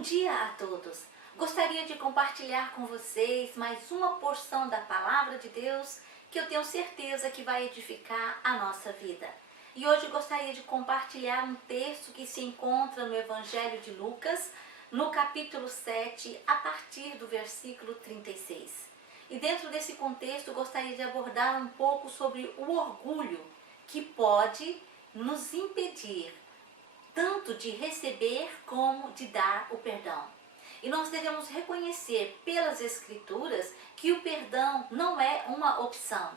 Bom dia a todos! Gostaria de compartilhar com vocês mais uma porção da Palavra de Deus que eu tenho certeza que vai edificar a nossa vida. E hoje gostaria de compartilhar um texto que se encontra no Evangelho de Lucas, no capítulo 7, a partir do versículo 36. E dentro desse contexto gostaria de abordar um pouco sobre o orgulho que pode nos impedir tanto de receber como de dar o perdão. E nós devemos reconhecer pelas Escrituras que o perdão não é uma opção.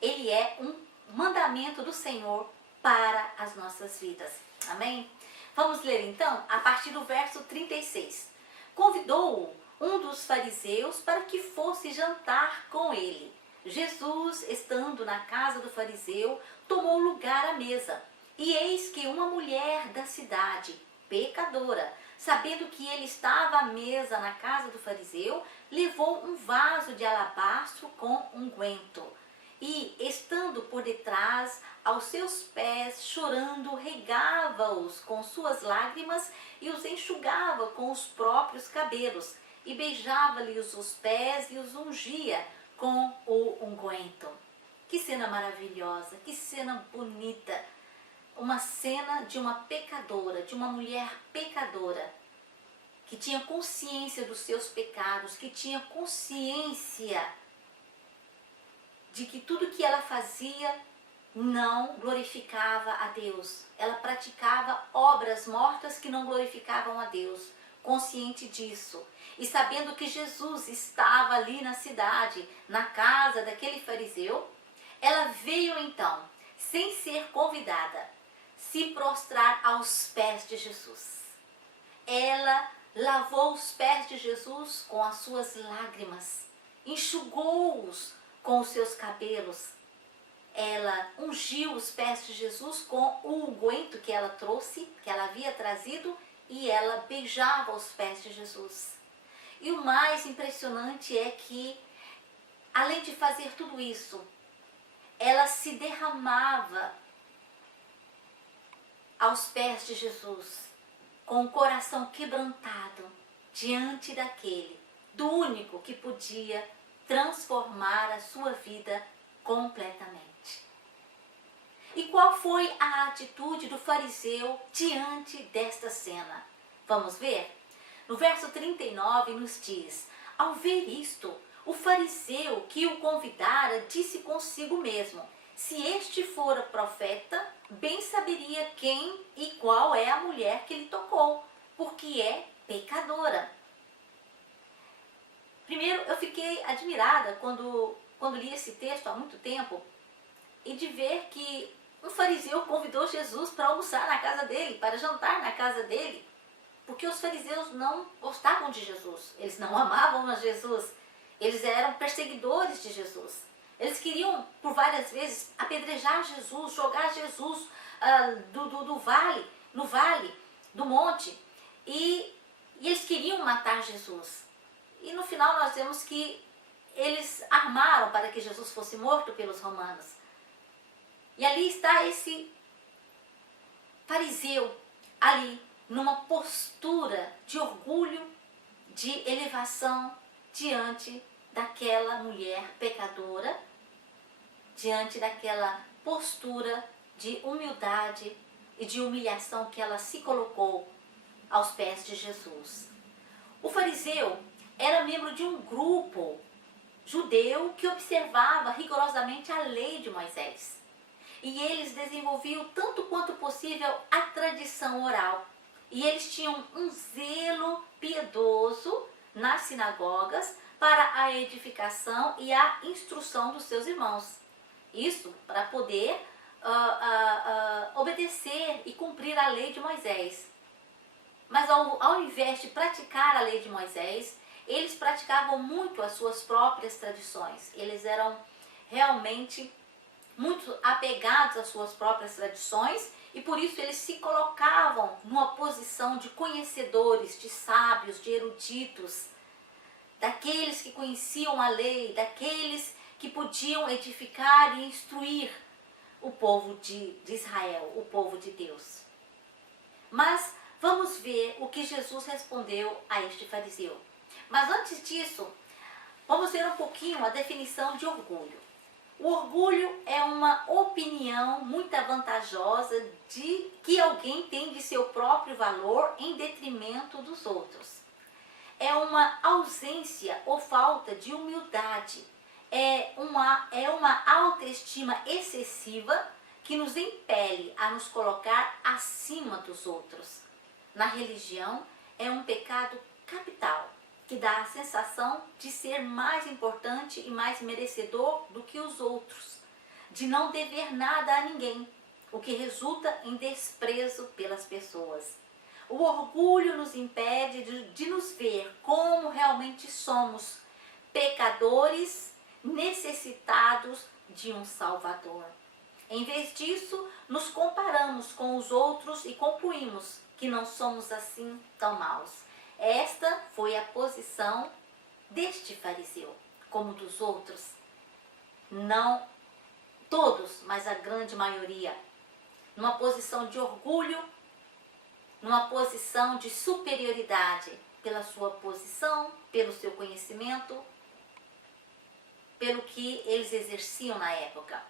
Ele é um mandamento do Senhor para as nossas vidas. Amém? Vamos ler então a partir do verso 36. Convidou-o um dos fariseus para que fosse jantar com ele. Jesus, estando na casa do fariseu, tomou lugar à mesa. E eis que uma mulher da cidade, pecadora, sabendo que ele estava à mesa na casa do fariseu, levou um vaso de alabastro com unguento. E, estando por detrás, aos seus pés, chorando, regava-os com suas lágrimas e os enxugava com os próprios cabelos. E beijava-lhes os pés e os ungia com o unguento. Que cena maravilhosa, que cena bonita! Uma cena de uma pecadora, de uma mulher pecadora, que tinha consciência dos seus pecados, que tinha consciência de que tudo que ela fazia não glorificava a Deus. Ela praticava obras mortas que não glorificavam a Deus, consciente disso. E sabendo que Jesus estava ali na cidade, na casa daquele fariseu, ela veio então, sem ser convidada, se prostrar aos pés de Jesus. Ela lavou os pés de Jesus com as suas lágrimas, enxugou-os com os seus cabelos. Ela ungiu os pés de Jesus com o unguento que ela trouxe, que ela havia trazido, e ela beijava os pés de Jesus. E o mais impressionante é que, além de fazer tudo isso, ela se derramava aos pés de Jesus, com o coração quebrantado diante daquele, do único que podia transformar a sua vida completamente. E qual foi a atitude do fariseu diante desta cena? Vamos ver? No verso 39 nos diz: ao ver isto, o fariseu que o convidara disse consigo mesmo: se este fora profeta, bem saberia quem e qual é a mulher que lhe tocou, porque é pecadora. Primeiro, eu fiquei admirada quando li esse texto há muito tempo, e de ver que um fariseu convidou Jesus para almoçar na casa dele, para jantar na casa dele, porque os fariseus não gostavam de Jesus, eles não amavam a Jesus, eles eram perseguidores de Jesus. Eles queriam, por várias vezes, apedrejar Jesus, jogar Jesus no vale, do monte. E eles queriam matar Jesus. E no final nós vemos que eles armaram para que Jesus fosse morto pelos romanos. E ali está esse fariseu, ali, numa postura de orgulho, de elevação, diante daquela mulher pecadora, diante daquela postura de humildade e de humilhação que ela se colocou aos pés de Jesus. O fariseu era membro de um grupo judeu que observava rigorosamente a lei de Moisés. E eles desenvolviam tanto quanto possível a tradição oral. E eles tinham um zelo piedoso nas sinagogas para a edificação e a instrução dos seus irmãos. Isso para poder obedecer e cumprir a lei de Moisés. Mas ao invés de praticar a lei de Moisés, eles praticavam muito as suas próprias tradições. Eles eram realmente muito apegados às suas próprias tradições e por isso eles se colocavam numa posição de conhecedores, de sábios, de eruditos, daqueles que conheciam a lei, daqueles que podiam edificar e instruir o povo de Israel, o povo de Deus. Mas vamos ver o que Jesus respondeu a este fariseu. Mas antes disso, vamos ver um pouquinho a definição de orgulho. O orgulho é uma opinião muito vantajosa de que alguém tem de seu próprio valor em detrimento dos outros. É uma ausência ou falta de humildade. É uma autoestima excessiva que nos impele a nos colocar acima dos outros. Na religião, é um pecado capital, que dá a sensação de ser mais importante e mais merecedor do que os outros, de não dever nada a ninguém, o que resulta em desprezo pelas pessoas. O orgulho nos impede de nos ver como realmente somos, pecadores necessitados de um Salvador. Em vez disso, nos comparamos com os outros e concluímos que não somos assim tão maus. Esta foi a posição deste fariseu, como dos outros. Não todos, mas a grande maioria. Numa posição de orgulho, numa posição de superioridade pela sua posição, pelo seu conhecimento, pelo que eles exerciam na época.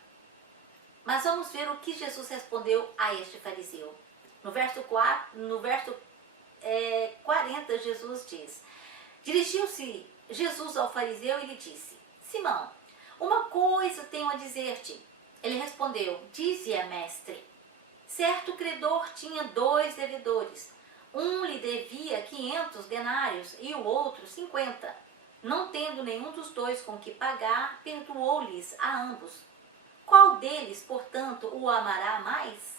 Mas vamos ver o que Jesus respondeu a este fariseu. No verso 40, Jesus diz: dirigiu-se Jesus ao fariseu e lhe disse: Simão, uma coisa tenho a dizer-te. Ele respondeu: dize-a, mestre. Certo credor tinha 2 devedores. Um lhe devia 500 denários e o outro 50. Não tendo nenhum dos 2 com que pagar, perdoou-lhes a ambos. Qual deles, portanto, o amará mais?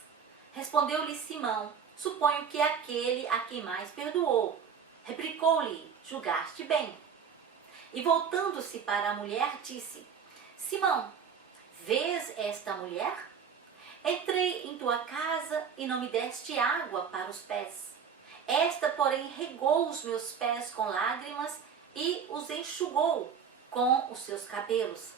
Respondeu-lhe Simão: suponho que aquele a quem mais perdoou. Replicou-lhe: julgaste bem. E voltando-se para a mulher, disse: Simão, vês esta mulher? Entrei em tua casa e não me deste água para os pés. Esta, porém, regou os meus pés com lágrimas e os enxugou com os seus cabelos.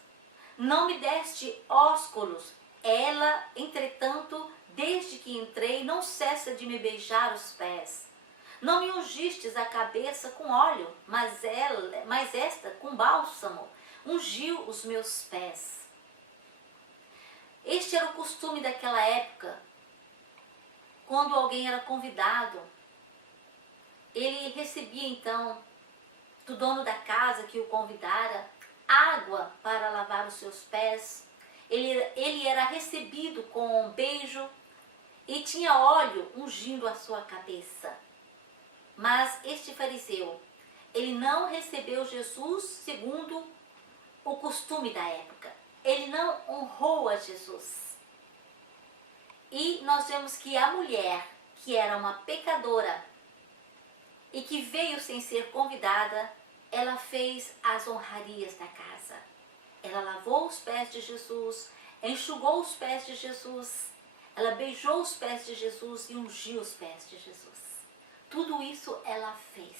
Não me deste ósculos. Ela, entretanto, desde que entrei, não cessa de me beijar os pés. Não me ungistes a cabeça com óleo, mas esta, com bálsamo, ungiu os meus pés. Este era o costume daquela época. Quando alguém era convidado, ele recebia então do dono da casa que o convidara água para lavar os seus pés. Ele era recebido com um beijo e tinha óleo ungindo a sua cabeça. Mas este fariseu, ele não recebeu Jesus segundo o costume da época. Ele não honrou a Jesus. E nós vemos que a mulher, que era uma pecadora e que veio sem ser convidada, ela fez as honrarias da casa. Ela lavou os pés de Jesus, enxugou os pés de Jesus, ela beijou os pés de Jesus e ungiu os pés de Jesus. Tudo isso ela fez,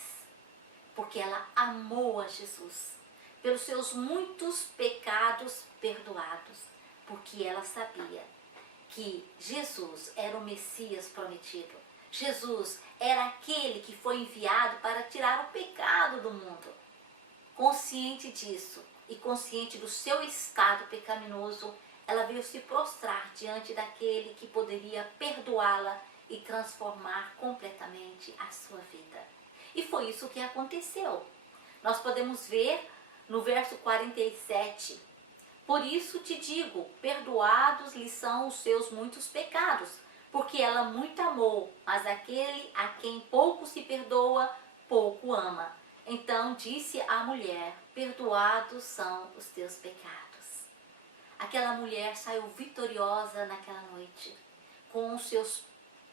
porque ela amou a Jesus, pelos seus muitos pecados perdoados, porque ela sabia que Jesus era o Messias prometido. Jesus era aquele que foi enviado para tirar o pecado do mundo. Consciente disso e consciente do seu estado pecaminoso, ela veio se prostrar diante daquele que poderia perdoá-la e transformar completamente a sua vida. E foi isso que aconteceu. Nós podemos ver no verso 47. Por isso te digo, perdoados lhe são os seus muitos pecados, porque ela muito amou, mas aquele a quem pouco se perdoa, pouco ama. Então disse a mulher: perdoados são os teus pecados. Aquela mulher saiu vitoriosa naquela noite, com os seus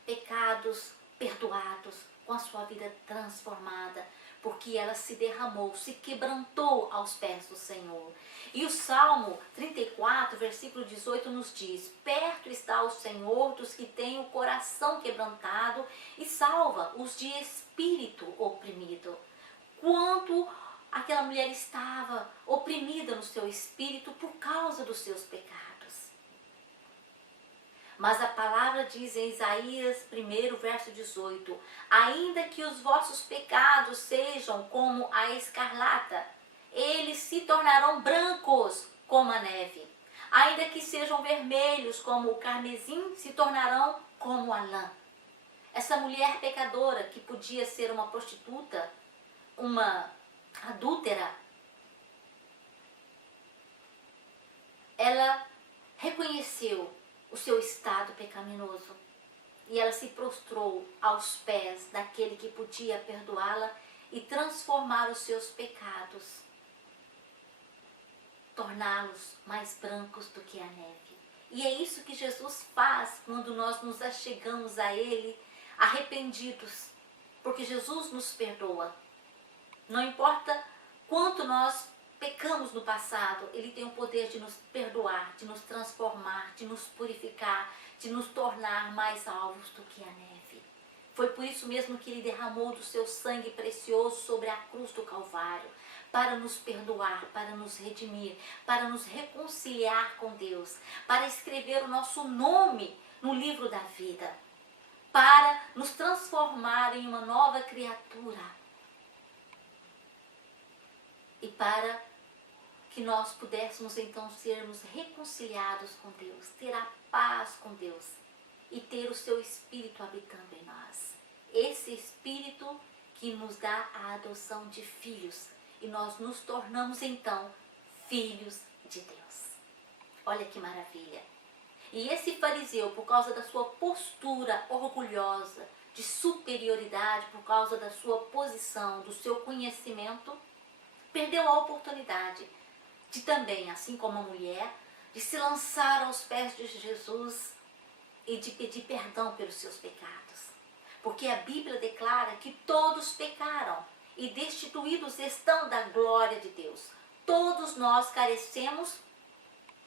pecados perdoados, com a sua vida transformada, porque ela se derramou, se quebrantou aos pés do Senhor. E o Salmo 34, versículo 18 nos diz: perto está o Senhor dos que têm o coração quebrantado e salva os de espírito oprimido. Quanto aquela mulher estava oprimida no seu espírito por causa dos seus pecados. Mas a palavra diz em Isaías 1, verso 18: ainda que os vossos pecados sejam como a escarlata, eles se tornarão brancos como a neve. Ainda que sejam vermelhos como o carmesim, se tornarão como a lã. Essa mulher pecadora, que podia ser uma prostituta, uma adúltera, ela reconheceu o seu estado pecaminoso e ela se prostrou aos pés daquele que podia perdoá-la e transformar os seus pecados, torná-los mais brancos do que a neve. E é isso que Jesus faz quando nós nos achegamos a Ele arrependidos, porque Jesus nos perdoa. Não importa quanto nós pecamos no passado, Ele tem o poder de nos perdoar, de nos transformar, de nos purificar, de nos tornar mais alvos do que a neve. Foi por isso mesmo que Ele derramou do seu sangue precioso sobre a cruz do Calvário, para nos perdoar, para nos redimir, para nos reconciliar com Deus, para escrever o nosso nome no livro da vida, para nos transformar em uma nova criatura e para que nós pudéssemos então sermos reconciliados com Deus, ter a paz com Deus e ter o seu Espírito habitando em nós. Esse Espírito que nos dá a adoção de filhos e nós nos tornamos então filhos de Deus. Olha que maravilha! E esse fariseu, por causa da sua postura orgulhosa, de superioridade, por causa da sua posição, do seu conhecimento, perdeu a oportunidade de também, assim como a mulher, de se lançar aos pés de Jesus e de pedir perdão pelos seus pecados. Porque a Bíblia declara que todos pecaram e destituídos estão da glória de Deus. Todos nós carecemos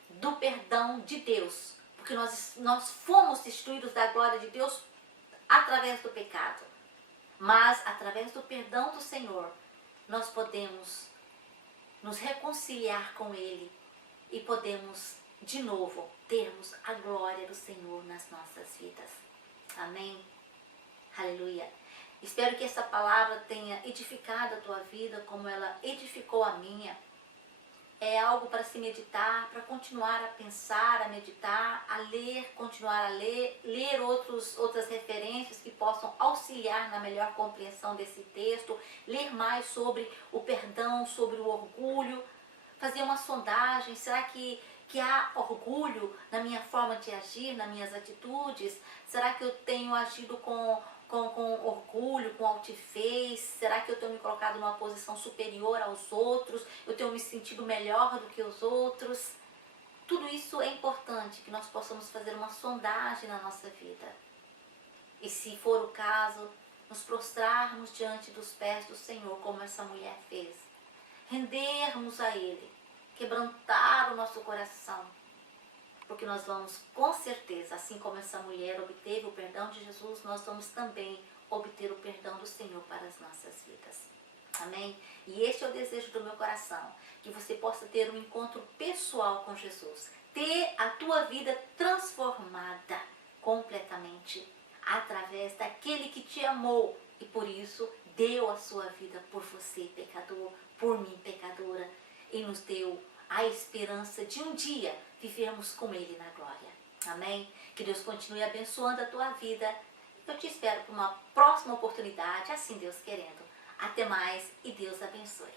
do perdão de Deus, porque nós fomos destituídos da glória de Deus através do pecado. Mas através do perdão do Senhor, nós podemos nos reconciliar com Ele e podemos de novo termos a glória do Senhor nas nossas vidas. Amém? Aleluia! Espero que essa palavra tenha edificado a tua vida como ela edificou a minha. É algo para se meditar, para continuar a pensar, a meditar, a ler, continuar a ler outras referências que possam auxiliar na melhor compreensão desse texto, ler mais sobre o perdão, sobre o orgulho, fazer uma sondagem. Será que há orgulho na minha forma de agir, nas minhas atitudes? Será que eu tenho agido com orgulho, com altivez? Será que eu tenho me colocado numa posição superior aos outros? Eu tenho me sentido melhor do que os outros? Tudo isso é importante que nós possamos fazer uma sondagem na nossa vida. E se for o caso, nos prostrarmos diante dos pés do Senhor, como essa mulher fez. Rendermos a Ele, quebrantar o nosso coração. Porque nós vamos, com certeza, assim como essa mulher obteve o perdão de Jesus, nós vamos também obter o perdão do Senhor para as nossas vidas. Amém? E este é o desejo do meu coração, que você possa ter um encontro pessoal com Jesus, ter a tua vida transformada completamente através daquele que te amou e por isso deu a sua vida por você, pecador, por mim, pecadora, e nos deu a esperança de um dia vivermos com Ele na glória. Amém? Que Deus continue abençoando a tua vida. Eu te espero para uma próxima oportunidade, assim Deus querendo. Até mais e Deus abençoe.